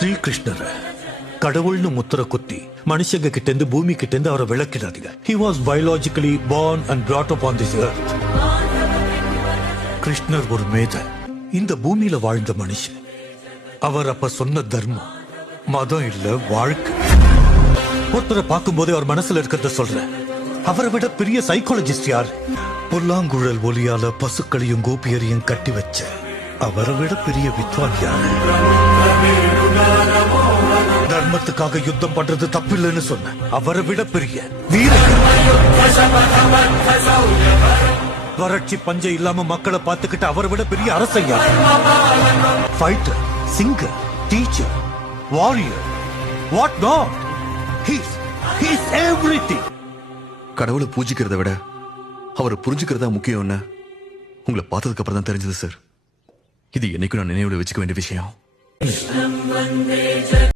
ஸ்ரீகிருஷ்ணர் கடவுள்னு முத்திர குத்தி மனுஷங்க கிட்ட இருந்து பூமி கிட்ட இருந்து அவரை விளக்கிடாதீங்க. He was biologically born and brought up on this earth. கிருஷ்ணர் ஒரு மேத, இந்த பூமியில வாழ்ந்த மனுஷன். அவர் அப்ப சொன்ன தர்மம் மதம் இல்ல, வாழ்க்கை. ஒருத்தரை பார்க்கும் போதே அவர் மனசுல இருக்கிறத சொல்றேன். அவரை விட பெரிய சைக்காலஜிஸ்ட் யார்? புல்லாங்குழல் ஒலியால பசுக்களையும் கோபியரையும் கட்டி வச்ச அவரை விட பெரிய வித்வான் யார்? தர்மத்துக்காக யுத்தம் பண்றது தப்பில்லைன்னு சொன்ன அவரை விட பெரிய வீரன். வறட்சி பஞ்சம் இல்லாம மக்களை பார்த்துக்கிட்டு அவரை விட பெரிய அரசையா? Fighter, singer, teacher, warrior, what not. He's everything. கடவுளை பூஜிக்கிறத விட அவரை புரிஞ்சுக்கிறதா முக்கியம்னு உங்களை பார்த்ததுக்கு அப்புறம் தான் தெரிஞ்சது சார். இது என்னைக்கும் நான் நினைவுல வச்சுக்க வேண்டிய விஷயம்.